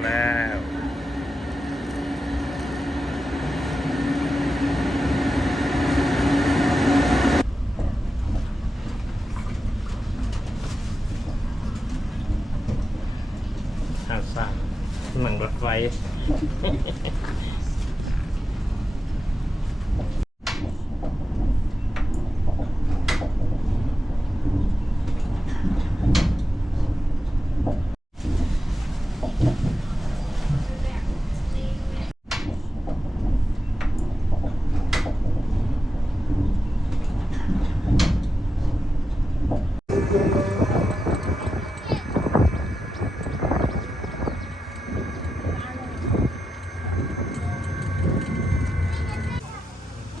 แล้วหาดสร้างหนังรถไฟ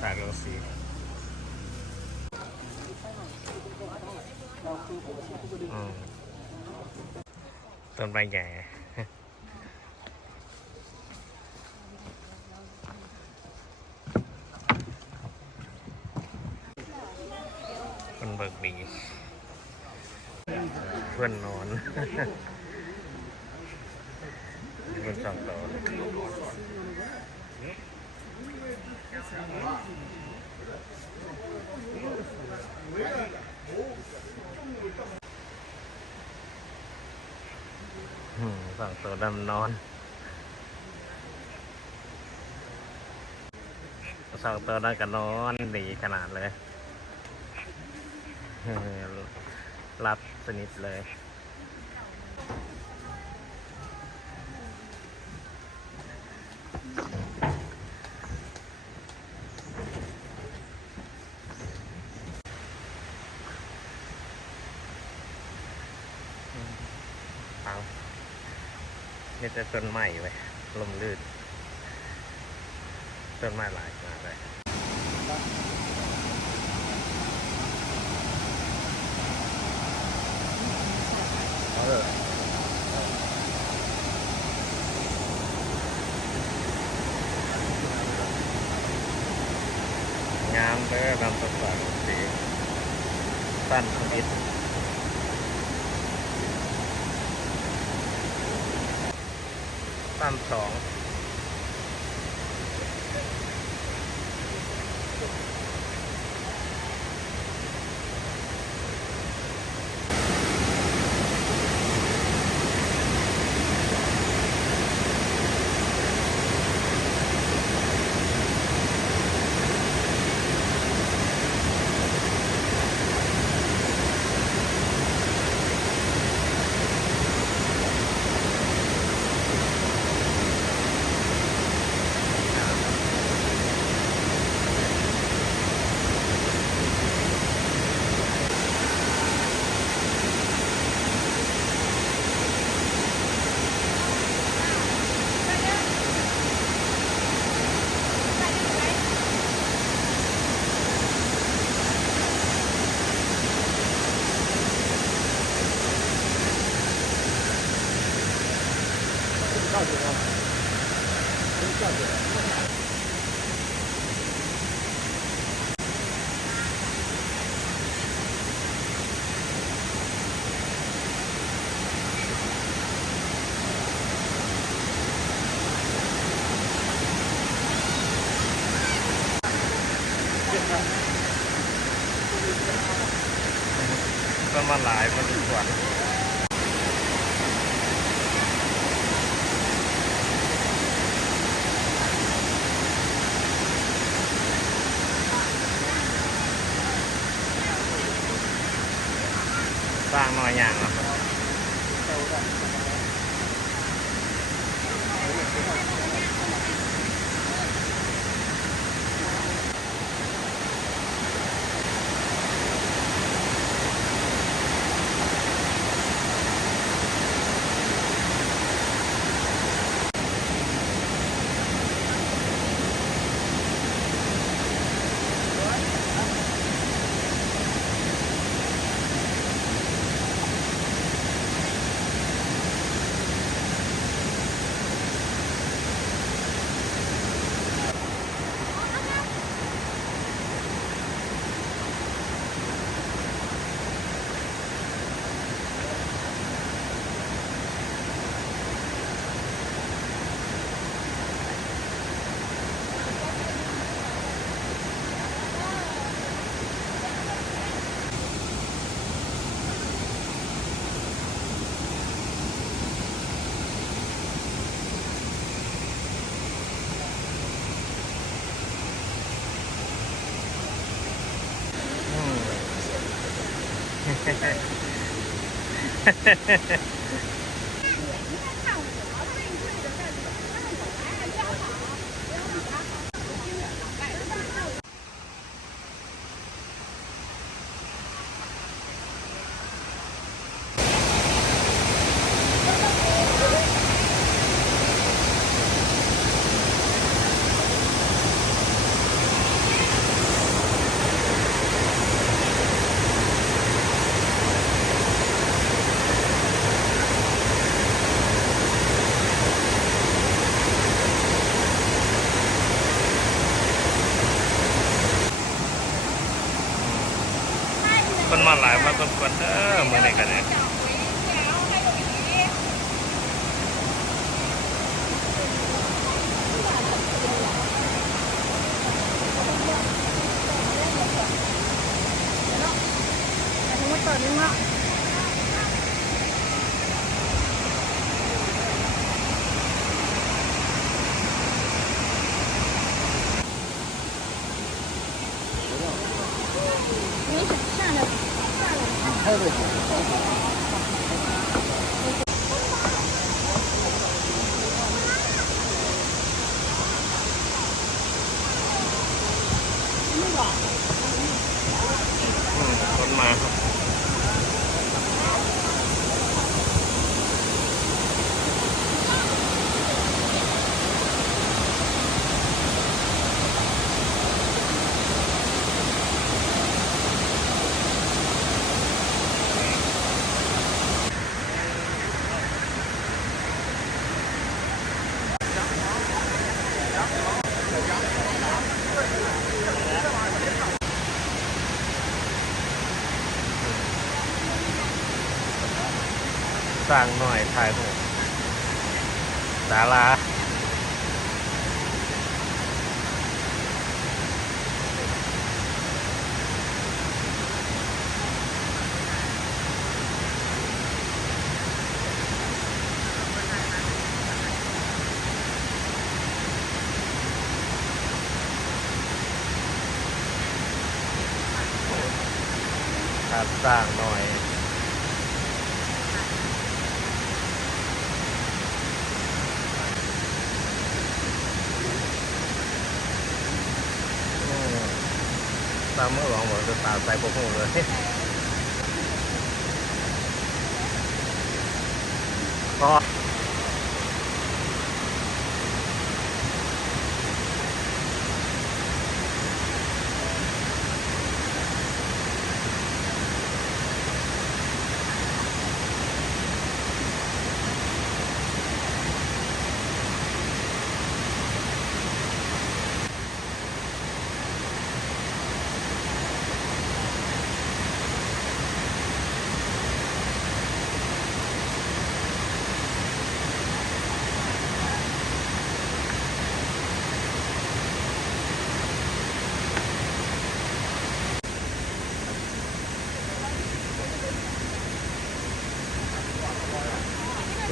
ฉากโรสีต้นไม้ใหญ่คนเบิกดีเพื่อนนอนเพื่อนสองตัวสองตัวดำนอนสองตัวนั้นก็นอนดีขนาดเลยรับสนิทเลยเอานี่จะต้นไม้ไว้ลมลื่นต้นไม้หลายมากเลยงามเลยนำต้นไม้สีสั้นนิดสั้นสองต้นมาหลายมันดีกว่าสร้างหน่อยอย่างครับ คนมาหลายมาต้นคนเมื่อไหร่กันเนี่ยคนมาครับสร้างหน่อยถ่ายรูปศาลาครับสร้างหน่อยตามเมื่อหลวงบอกจะตามใส่พวกหูเลยก็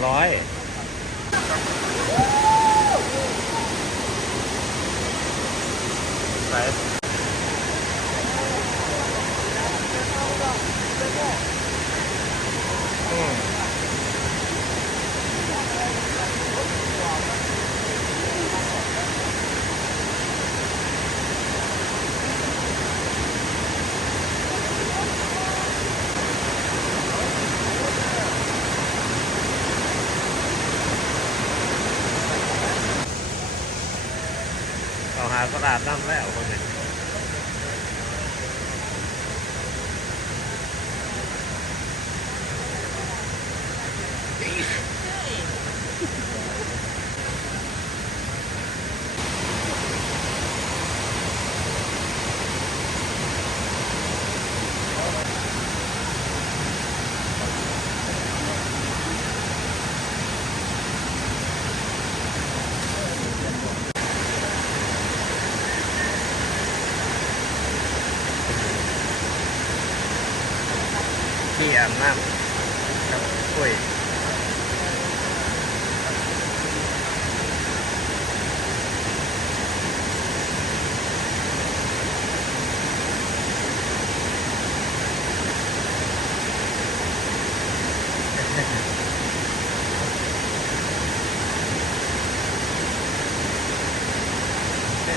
ร้อยใส่เอาหากระดาษน้ำแล้วคนนี้ที่อาบน้ำกับกล้วย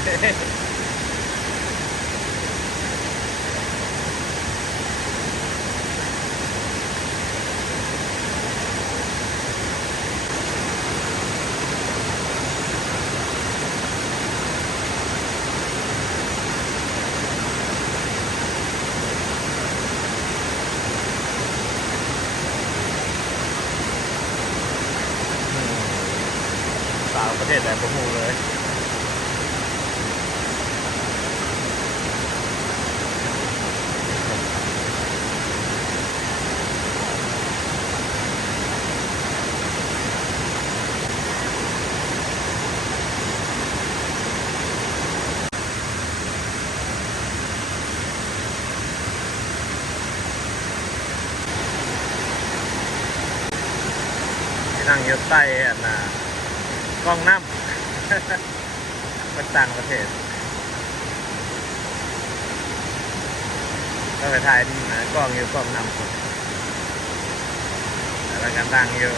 สาวประเทศไหนผมรู้เลยนั่งอยู่ใต้อันน่ะกล้องน้ำ เป็นต่างประเทศก็ไปถ่ายนะกล้องอยู่กล้องน้ำแล้วกันตั้งอยู่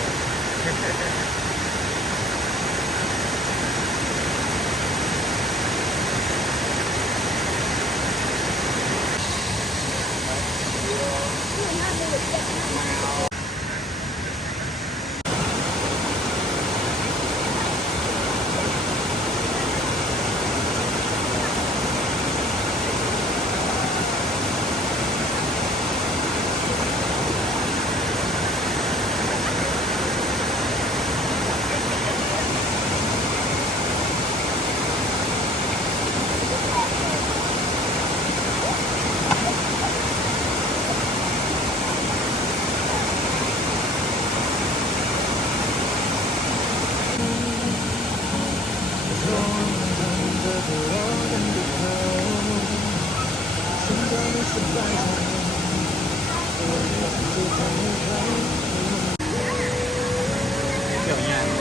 kiểu nhà này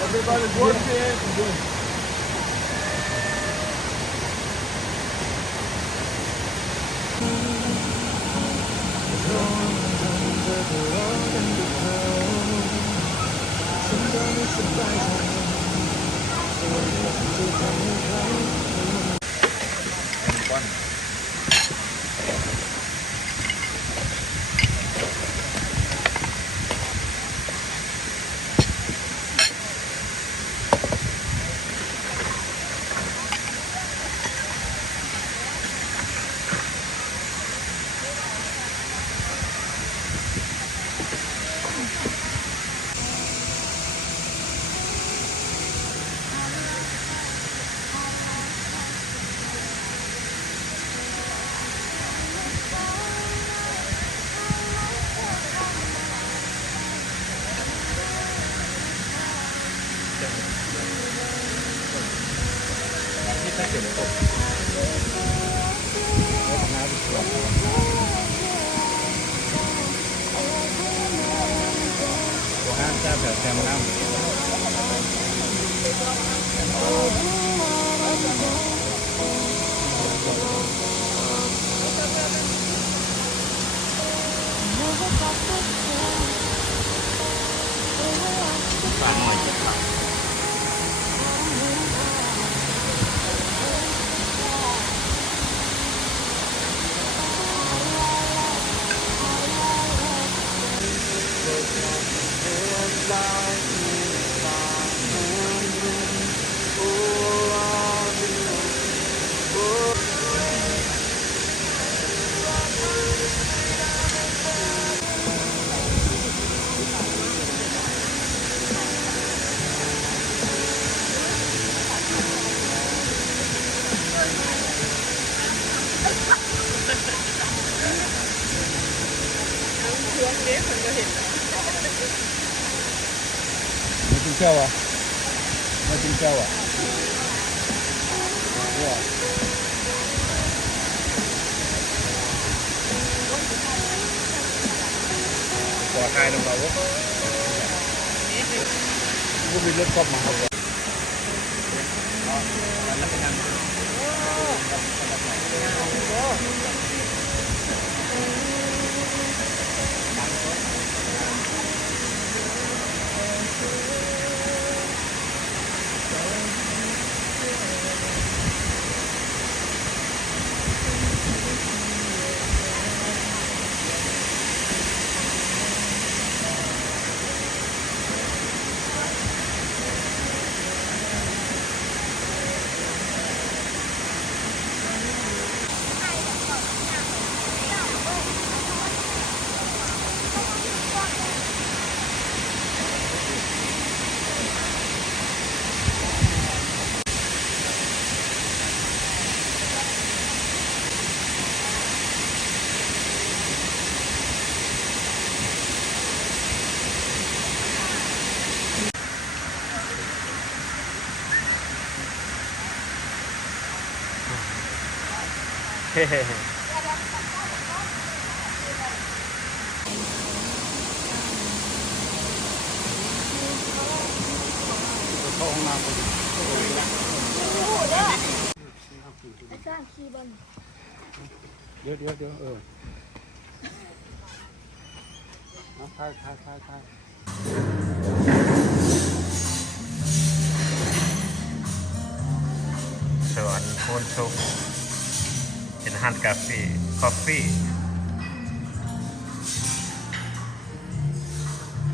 everybody go here. trâu à? Nó trứng trâu à? Wow. อคายลงเราก็มีรถครอบมาครับแล้วเป็นยังเฮ้ เข้าห้องน้ำ ไอ้สร้างคีย์บอล เดี๋ยวถ่าย สวนโคนสุกเป็นอาหารกาแฟคอฟฟี่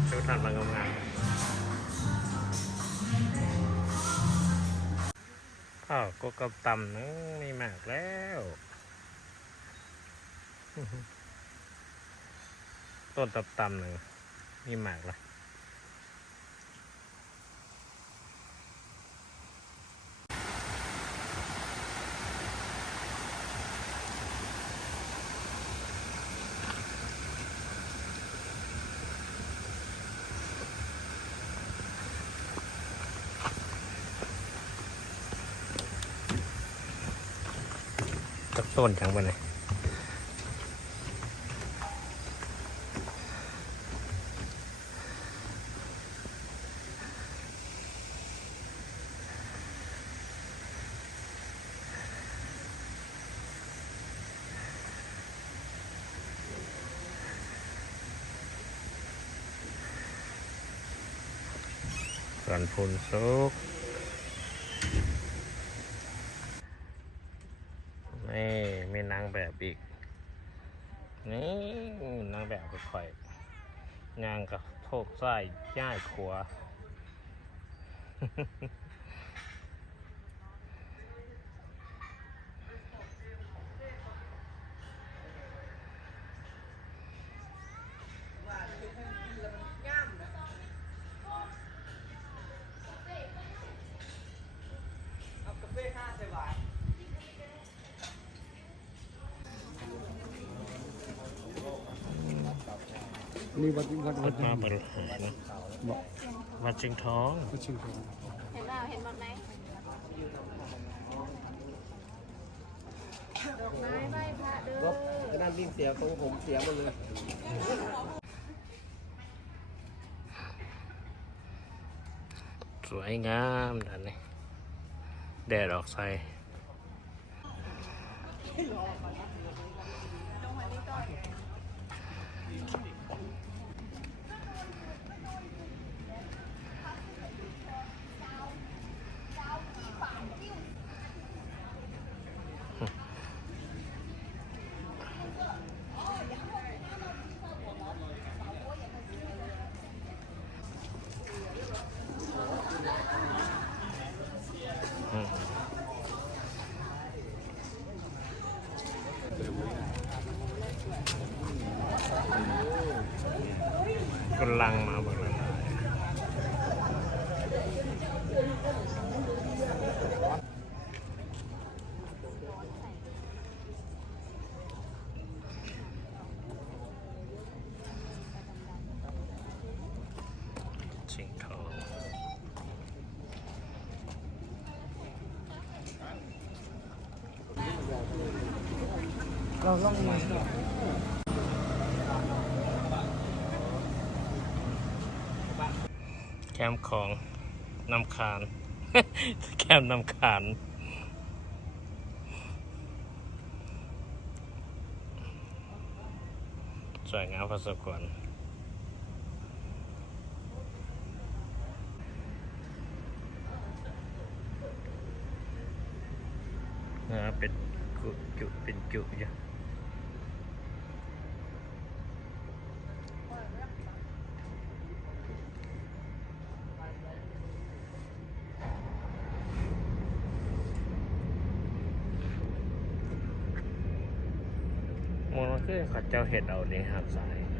ชุดทันมางามๆข้าวก็กำตำนึงนี่มากแล้ว ต้นตำหนึ่งนี่มากละกับต้นจังไปเลยสวนพูนสุกนี่มีนางแบบอีกนี่นางแบบค่อยๆงานกับโทกไส้ย่ายขัว นี่วัด วัดมาบริหารวัดชิงทอง วัดชิงทอง เห็นเปล่าเห็นหมดไหมดอกไม้ไหว้พระเด้อ ก็นั่นวิ่งเสียตรงผมเสียหมดเลย สวยงามด้านนี้แดดออกใส่กำลังมาบริหารชิงทอง เราต้อง แคมป์ของนำคาน แคมป์นำคานสวยงามพอสมควรเป็นจุเป็นจุอยู่มันคือเขาเจ้าเห็ดเอานี่ครับสาย